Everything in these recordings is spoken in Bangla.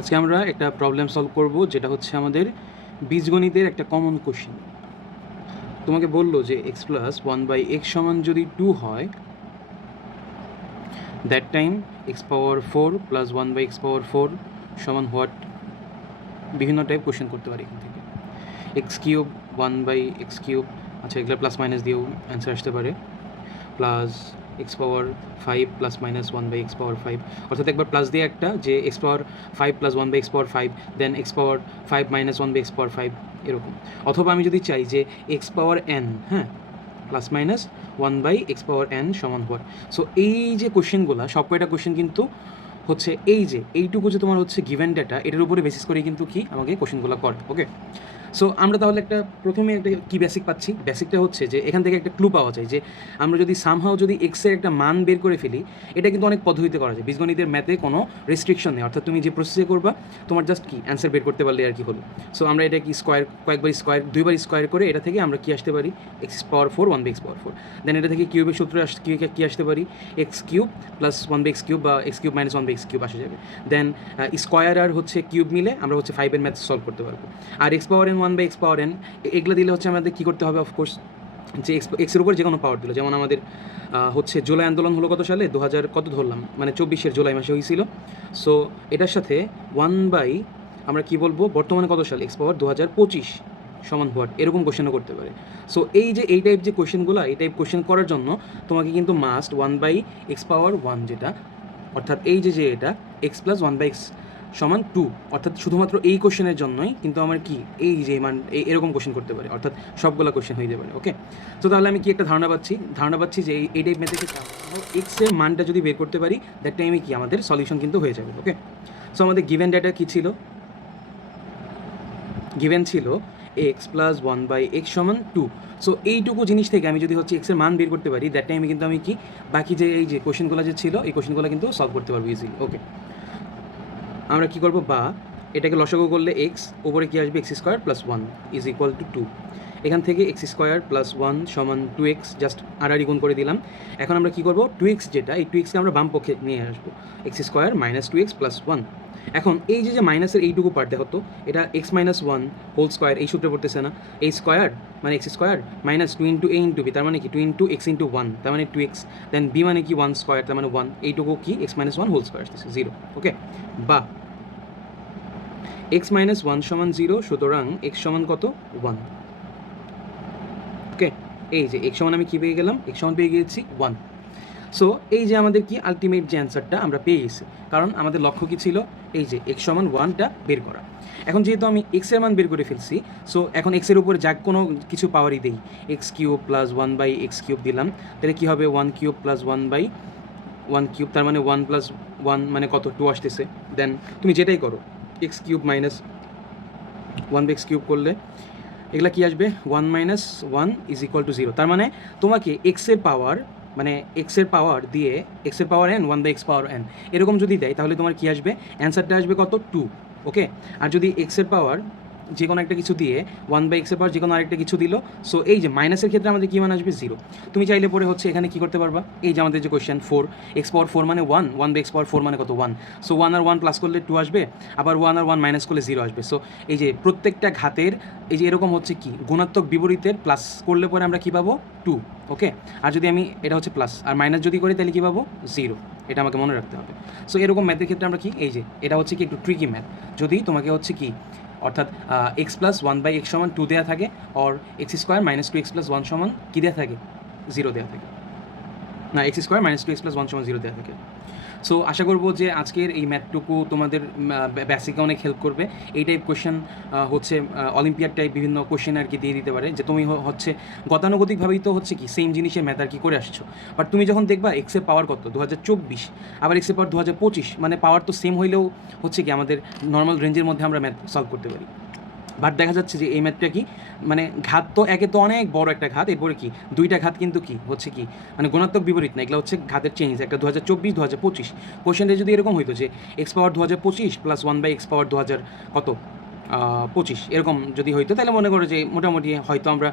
আজকে আমরা একটা প্রবলেম সলভ করব, যেটা হচ্ছে আমাদের বীজগণিতের একটা কমন কোশ্চেন। তোমাকে বললো যে x plus one by x সমান যদি 2 হয়, that time x power 4 plus one by x power 4 সমান হোয়াট। বিভিন্ন টাইপ কোশ্চেন করতে পারি এখান থেকে। X cube, one by x cube, আচ্ছা এগুলো প্লাস মাইনাস দিয়েও অ্যান্সার আসতে পারে। Plus x power 5 plus minus one by x power 5, অর্থাৎ একবার প্লাস দিয়ে একটা যে x power 5 plus one by x power 5, then x power 5 minus one by x power 5, এরকম। অথবা আমি যদি চাই যে এক্স পাওয়ার এন, হ্যাঁ, plus minus one by x power N সমান হোয়াট। সো এই যে কোশ্চেনগুলো, সব কয়টা কোশ্চেন কিন্তু হচ্ছে এই যে এইটুকু যে তোমার হচ্ছে গিভেন ডেটা, এটার উপরে বেসিস করে কিন্তু কি আমাকে কোশ্চেনগুলো করে। ওকে, সো আমরা তাহলে একটা প্রথমে একটা কি বেসিক পাচ্ছি। বেসিকটা হচ্ছে যে এখান থেকে একটা ক্লু পাওয়া যায় যে আমরা যদি সামহাও যদি এক্সের একটা মান বের করে ফেলি, এটা কিন্তু অনেক পদ্ধতিতে করা যায়। বীজগণিতের ম্যাথে কোনো রেস্ট্রিকশন নেই, অর্থাৎ তুমি যে প্রসেসে করবা তোমার জাস্ট কি অ্যান্সার বের করতে পারলে আর কি হলো। সো আমরা এটা কি স্কোয়ার, কয়েকবার স্কোয়ার, দুইবার স্কোয়ার করে এটা থেকে আমরা কি আসতে পারি, x power 4 one by x power 4। Then এটা থেকে কিউবের সূত্রে কি আসতে পারি, x cube plus one by x cube বা x cube minus one by x cube আসা যাবে। দেন স্কোয়ার আর হচ্ছে কিউব মিলে আমরা হচ্ছে 5-এর ম্যাথ সলভ করতে পারবো। আর x power n one by x power n এগুলো দিলে হচ্ছে আমাদের কী করতে হবে, অফকোর্স যে এক্সের উপর যে কোনো পাওয়ার দিল। যেমন আমাদের হচ্ছে জুলাই আন্দোলন হলো কত সালে, 2000 কত ধরলাম, মানে 24-এর জুলাই মাসে হয়েছিল। সো এটার সাথে ওয়ান বাই আমরা কি বলবো বর্তমানে কত সাল, এক্স পাওয়ার 2025 সমান হোয়াট, এরকম কোশ্চেনও করতে পারে। সো এই যে এই টাইপ যে কোশ্চেনগুলো, এই টাইপ কোশ্চেন করার জন্য তোমাকে কিন্তু must one by x power one, যেটা অর্থাৎ এই যে এটা x plus one by x সমান 2, অর্থাৎ শুধুমাত্র এই কোশ্চেনের জন্যই কিন্তু আমার কি এই যে মান এরকম কোশ্চেন করতে পারে, অর্থাৎ সবগুলো কোশ্চেন হয়ে যেতে পারে। ওকে, তো তাহলে আমি কি একটা ধারণা পাচ্ছি যে এই টাইপ মেথডে এক্সের মানটা যদি বের করতে পারি, দ্যাট টাইমে কি আমাদের সলিউশন কিন্তু হয়ে যাবে। ওকে, সো আমাদের গিভেন ডেটা কী ছিল, গিভেন ছিল x plus one by x সমান 2। সো এইটুকু জিনিস থেকে আমি যদি হচ্ছে এক্সের মান বের করতে পারি, দ্যাট টাইমে কিন্তু আমি কি বাকি যে এই যে কোশ্চেনগুলো যে ছিল এই কোশ্চেনগুলো কিন্তু সলভ করতে পারবো ইজিলি। ওকে, আমরা কী করবো, বা এটাকে লসাগু করলে এক্স ওপরে কী আসবে, x square plus one is equal to 2। এখান থেকে এক্স স্কোয়ার প্লাস ওয়ান সমান 2x, জাস্ট আড়াআড়ি গুণ করে দিলাম। এখন আমরা কী করবো, 2x যেটা, এই 2xকে আমরা বাম পক্ষে নিয়ে আসবো, x square minus 2x plus 1। এখন এই যে মাইনাসের এইটুকু পার্ট দেখো তো, এটা x minus one whole square, এই সূত্রে পড়তেছে না, এই স্কোয়ার মানে x square minus 2 into a into B, তার মানে কি 2 ইন্টু এক্স ইন্টু 1, তার মানে 2x, দেন বি মানে কি 1 স্কোয়ার, তার মানে 1, এইটুকু কি এক্স মাইনাস 1 হোল স্কোয়ার আসতেছে 0। ওকে, বা এক্স মাইনাস 1 সমান 0, সুতরাং এক্স সমান কত, 1। ওকে, এই যে এক্স সমান আমি কী পেয়ে গেলাম, এক্স সমান পেয়ে গিয়েছি 1। সো এই যে আমাদের কি আলটিমেট যে অ্যান্সারটা আমরা পেয়ে গেছি, কারণ আমাদের লক্ষ্য কী ছিল, এই যে এক্স সমান 1টা বের করা। এখন যেহেতু আমি এক্সের মান বের করে ফেলছি, সো এখন এক্সের উপরে যা কোনো কিছু পাওয়ারই দেই, x cube plus one by x cube দিলাম, তাহলে কী হবে, 1 cube plus one by 1 cube, তার মানে 1 প্লাস 1 মানে কত, 2 আসতেছে। দেন তুমি যেটাই করো, x cube minus 1 by x cube করলে এগুলা কী আসবে, 1 মাইনাস 1 ইজ ইকুয়াল টু 0। তার মানে তোমাকে এক্সের পাওয়ার, মানে এক্সের পাওয়ার দিয়ে এক্সের power n 1 by x power n এরকম যদি দেয়, তাহলে তোমার কী আসবে, অ্যান্সারটা আসবে কত, 2। ওকে, আর যদি এক্সের পাওয়ার যে কোনো একটা কিছু দিয়ে 1 বাই এক্সের পাওয়ার যে কোনো আরেকটা কিছু দিল, সো এই যে মাইনাসের ক্ষেত্রে আমাদের কী মান আসবে, 0। তুমি চাইলে পরে হচ্ছে এখানে কী করতে পারবা, এই যে আমাদের যে কোয়েশ্চেন 4, এক্স পাওয়ার 4 মানে 1, 1 বাই এক্স পাওয়ার 4 মানে কত, 1। সো 1 আর 1 প্লাস করলে 2 আসবে, আবার 1 আর 1 মাইনাস করলে 0 আসবে। সো এই যে প্রত্যেকটা ঘাতের এই যে এরকম হচ্ছে কি গুণাত্মক বিপরীতের প্লাস করলে পরে আমরা কী পাবো, 2। ওকে, আর যদি আমি এটা হচ্ছে প্লাস আর মাইনাস যদি করি, তাহলে কী পাবো, 0। এটা আমাকে মনে রাখতে হবে। সো এরকম ম্যাথের ক্ষেত্রে আমরা কি, এই যে এটা হচ্ছে কি একটু ট্রিকি ম্যাথ, যদি তোমাকে হচ্ছে কি, অর্থাৎ x plus one by x সমান 2 দেওয়া থাকে, আর x square minus 2x plus 1 সমান কী দেওয়া থাকে, 0 দেওয়া থাকে, না x square minus 2x plus 1 সমান 0 দেওয়া থাকে। সো আশা করবো যে আজকের এই ম্যাথটুকু তোমাদের বেসিকে অনেক হেল্প করবে। এই টাইপ কোয়েশ্চেন হচ্ছে অলিম্পিয়াড টাইপ বিভিন্ন কোয়েশ্চেন আর কি দিয়ে দিতে পারে, যে তুমি হচ্ছে গতানুগতিকভাবেই তো হচ্ছে কি সেম জিনিসের ম্যাথ আর কি করে আসছো, বাট তুমি যখন দেখবা এক্সের পাওয়ার কত 2024, আবার এক্সের পাওয়ার 2025, মানে পাওয়ার তো সেম হইলেও হচ্ছে কি আমাদের নর্মাল রেঞ্জের মধ্যে আমরা ম্যাথ সলভ করতে পারি। বাট দেখা যাচ্ছে যে এই ম্যাথটা কি, মানে ঘাত তো একে তো অনেক বড় একটা ঘাত, এরপরে কি দুইটা ঘাত কিন্তু কি হচ্ছে কি, মানে গুণাত্মক বিপরীত না, এগুলো হচ্ছে ঘাতের চেঞ্জ, একটা 2024 2025। কোশ্চেনটা যদি এরকম হইতো যে x power 2025 plus 1 by x power 2000 কত 25 এরকম যদি হইতো তাহলে মনে করো যে মোটামুটি হয়তো আমরা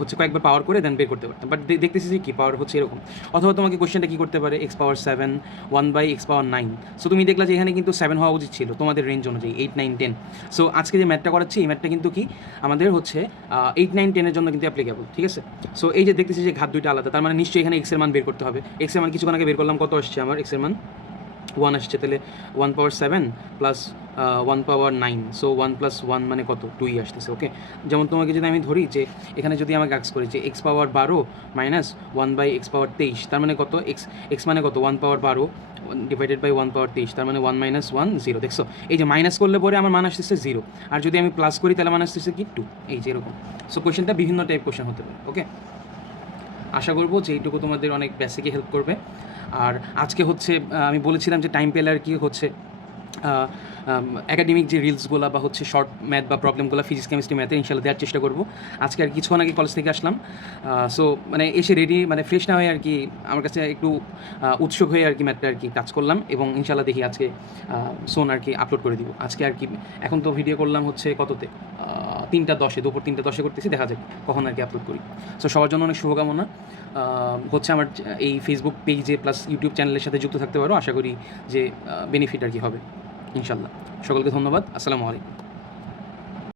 হচ্ছে কয়েকবার পাওয়ার করে দেন বের করতে পারতাম, বাট দেখতেছি যে কি পাওয়ার হচ্ছে এরকম। অথবা তোমাকে কোয়েশ্চেনটা কী করতে পারে, x পাওয়ার 7 1/x পাওয়ার 9। সো তুমি দেখলা যে এখানে কিন্তু 7 হওয়া উচিত ছিল তোমাদের রেঞ্জ অনুযায়ী 8 9 10। সো আজকে যে ম্যাথটা করাচ্ছি এই ম্যাথটা কিন্তু কি আমাদের হচ্ছে 8 9 10 এর জন্য কিন্তু অ্যাপ্লিকেবল, ঠিক আছে। সো এই যে দেখতেছি যে ঘাত দুইটা আলাদা, তার মানে নিশ্চয়ই এখানে x এর মান বের করতে হবে। x এর মান কিছুক্ষণ আগে বের করলাম, কত আসছে আমার x এর মান 1 আসছে, তাহলে 1 পাওয়ার 7 প্লাস 1 পাওয়ার 9, সো 1 প্লাস 1 মানে কত 2ই আসতেছে। ওকে, যেমন তোমাকে যদি আমি ধরি যে এখানে যদি আমাকে আক্স করি যে এক্স পাওয়ার 12 মাইনাস 1/x পাওয়ার 23, তার মানে কত এক্স মানে কত 1 পাওয়ার 12 ডিভাইডেড বাই 1 পাওয়ার 23, তার মানে 1 মাইনাস 1 0। দেখছো এই যে মাইনাস করলে পরে আমার মান আসতেছে 0, আর যদি আমি প্লাস করি তাহলে মান আসতেছে কি 2, এই যে এরকম। সো কোয়েশ্চেনটা বিভিন্ন টাইপ কোয়েশ্চেন হতে পারে। ওকে, আশা করবো যে এইটুকু তোমাদের অনেক বেসিকে হেল্প করবে। আর আজকে হচ্ছে আমি বলেছিলাম যে টাইম পেলে আর কি হচ্ছে একাডেমিক যে রিলসগুলো বা হচ্ছে শর্ট ম্যাথ বা প্রবলেমগুলো ফিজিক্স কেমিস্ট্রি ম্যাথে ইনশাল্লাহ দেওয়ার চেষ্টা করবো। আজকে আর কিছুক্ষণ আগে কলেজ থেকে আসলাম, সো মানে এসে রেডি মানে ফ্রেশ না হয়ে আর কি আমার কাছে একটু উৎসুক হয়ে আর কি ম্যাথটা আর কি কাজ করলাম, এবং ইনশাল্লাহ দেখি আজকে সোন আর কি আপলোড করে দিব আজকে আর কি। এখন তো ভিডিও করলাম হচ্ছে কততে 3:10, দুপুর 3:10 করতেছি, দেখা যাক কখন আর কি আপলোড করি। সো সবার জন্য অনেক শুভকামনা। হচ্ছে আমার এই ফেসবুক পেজে প্লাস ইউটিউব চ্যানেলের সাথে যুক্ত থাকতে পারো, আশা করি যে বেনিফিট আর কি হবে ইনশাল্লাহ। সকলকে ধন্যবাদ, আসসালামু আলাইকুম।